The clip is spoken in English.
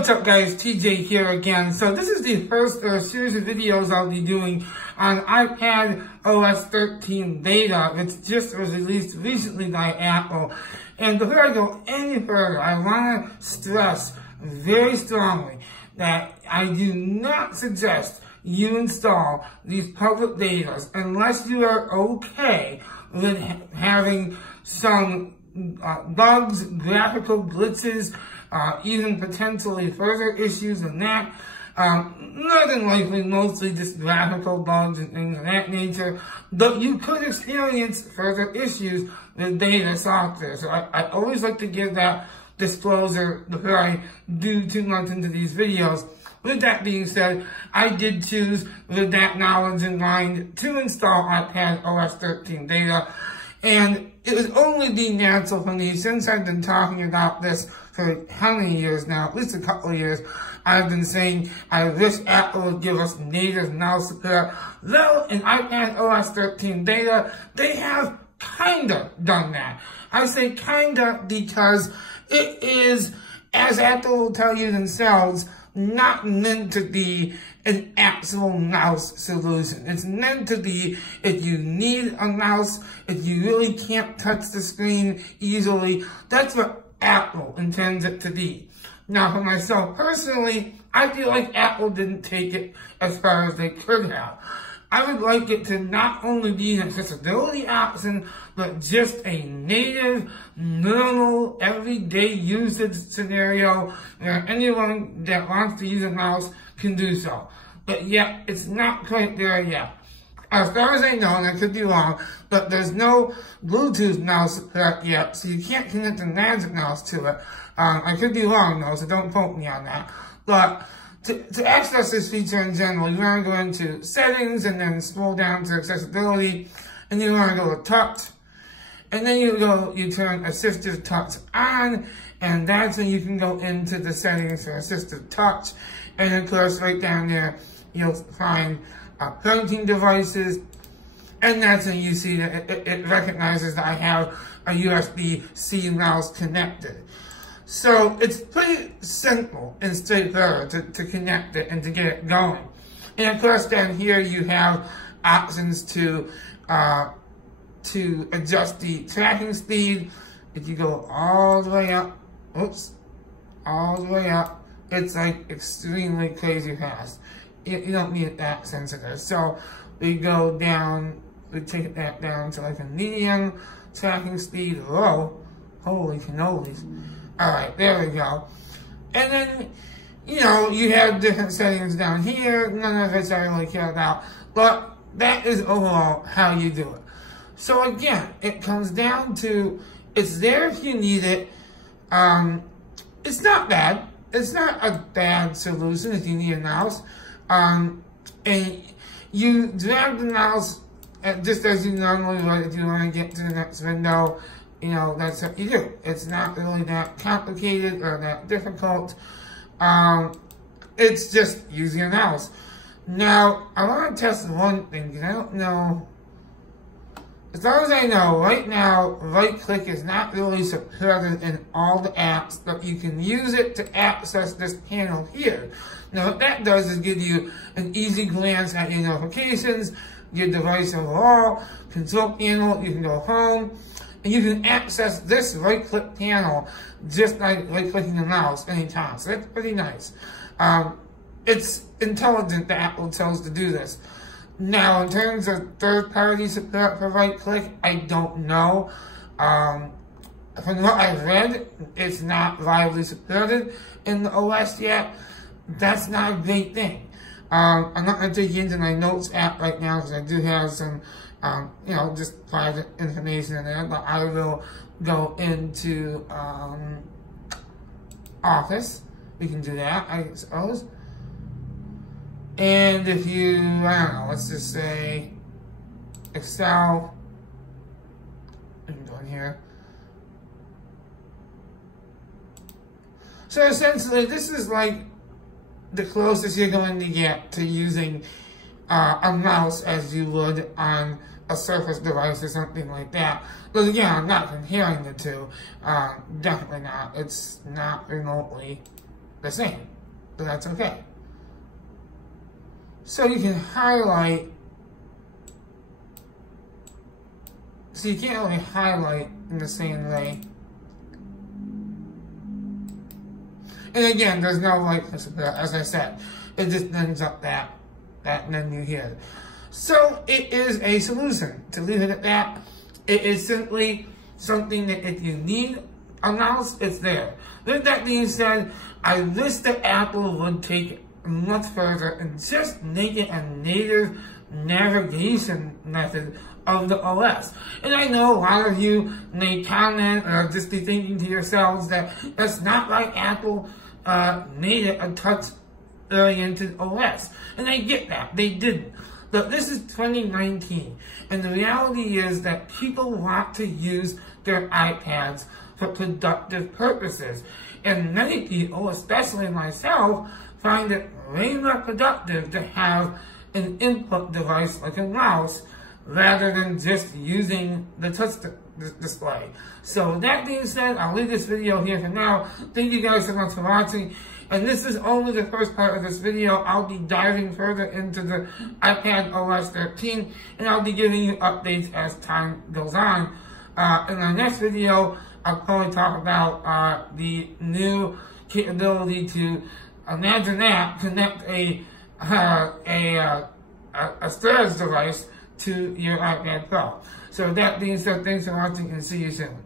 What's up guys, TJ here again. So this is the first series of videos I'll be doing on iPadOS 13 beta. It just was released recently by Apple. And before I go any further, I want to stress very strongly that I do not suggest you install these public betas unless you are okay with having some bugs, graphical glitches, even potentially further issues than that. More than likely, mostly just graphical bugs and things of that nature. But you could experience further issues with beta software. So I always like to give that disclosure before I do too much into these videos. With that being said, I did choose, with that knowledge in mind, to install iPadOS 13 beta. And it was only being natural for me, since I've been talking about this for how many years now, at least a couple of years. I've been saying I wish Apple would give us native mouse support. Though in iPadOS 13 beta, they have kinda done that. I say kinda because it is, as Apple will tell you themselves, not meant to be an actual mouse solution. It's meant to be if you need a mouse, if you really can't touch the screen easily. That's what Apple intends it to be. Now, for myself personally, I feel like Apple didn't take it as far as they could have. I would like it to not only be an accessibility option, but just a native, normal, everyday usage scenario where anyone that wants to use a mouse can do so. But yet, it's not quite there yet. As far as I know, and I could be wrong, but there's no Bluetooth mouse support yet, so you can't connect a Magic Mouse to it. I could be wrong though, so don't quote me on that. But to access this feature in general, you want to go into Settings and then scroll down to Accessibility, and you want to go to Touch, and then you turn Assistive Touch on, and that's when you can go into the settings for Assistive Touch, and of course right down there you'll find parenting devices, and that's when you see that it recognizes that I have a USB-C mouse connected. So it's pretty simple and straightforward to connect it and to get it going. And of course down here you have options to adjust the tracking speed. If you go all the way up, all the way up, it's like extremely crazy fast. You don't need it that sensitive. So we go down, we take that down to like a medium tracking speed, low. Holy cannolis. Alright, there we go. And then, you know, you have different settings down here, none of which I really care about, but that is overall how you do it. So again, it comes down to, it's there if you need it. It's not bad. It's not a bad solution if you need a mouse. And you drag the mouse just as you normally would if you want to get to the next window. You know, that's what you do. It's not really that complicated or that difficult. It's just using a mouse. Now, I want to test one thing, because I don't know. As far as I know, right now, right-click is not really supported in all the apps, but you can use it to access this panel here. Now, what that does is give you an easy glance at your notifications, your device overall, control panel, you can go home, and you can access this right-click panel just like right-clicking the mouse anytime. So that's pretty nice. It's intelligent that Apple chose to do this. Now, in terms of third-party support for right-click, I don't know. From what I've read, it's not widely supported in the OS yet. That's not a great thing. I'm not going to take you into my Notes app right now because I do have some you know, just private information in there, but I will go into Office. We can do that, I suppose. And if you, I don't know, let's just say Excel. What am I doing here? So essentially, this is like the closest you're going to get to using a mouse as you would on a Surface device or something like that. But again, I'm not comparing the two. Definitely not. It's not remotely the same, but that's okay. So you can highlight, so you can't really highlight in the same way. And again, there's no lightness of that, as I said. It just ends up that menu here. So it is a solution. To leave it at that, it is simply something that if you need a mouse, it's there. With that being said, I wish that Apple would take it much further and just make it a native navigation method of the OS. And I know a lot of you may comment or just be thinking to yourselves that that's not like Apple made it a touch-oriented OS. And I get that. They didn't. But this is 2019, and the reality is that people want to use their iPads for productive purposes. And many people, especially myself, find it way more productive to have an input device like a mouse rather than just using the touch display. So with that being said, I'll leave this video here for now. Thank you guys so much for watching. And this is only the first part of this video. I'll be diving further into the iPadOS 13, and I'll be giving you updates as time goes on. In our next video, I'll probably talk about the new capability to, imagine that, connect a storage device to your iPad Pro. So with that being said, thanks for watching and see you soon.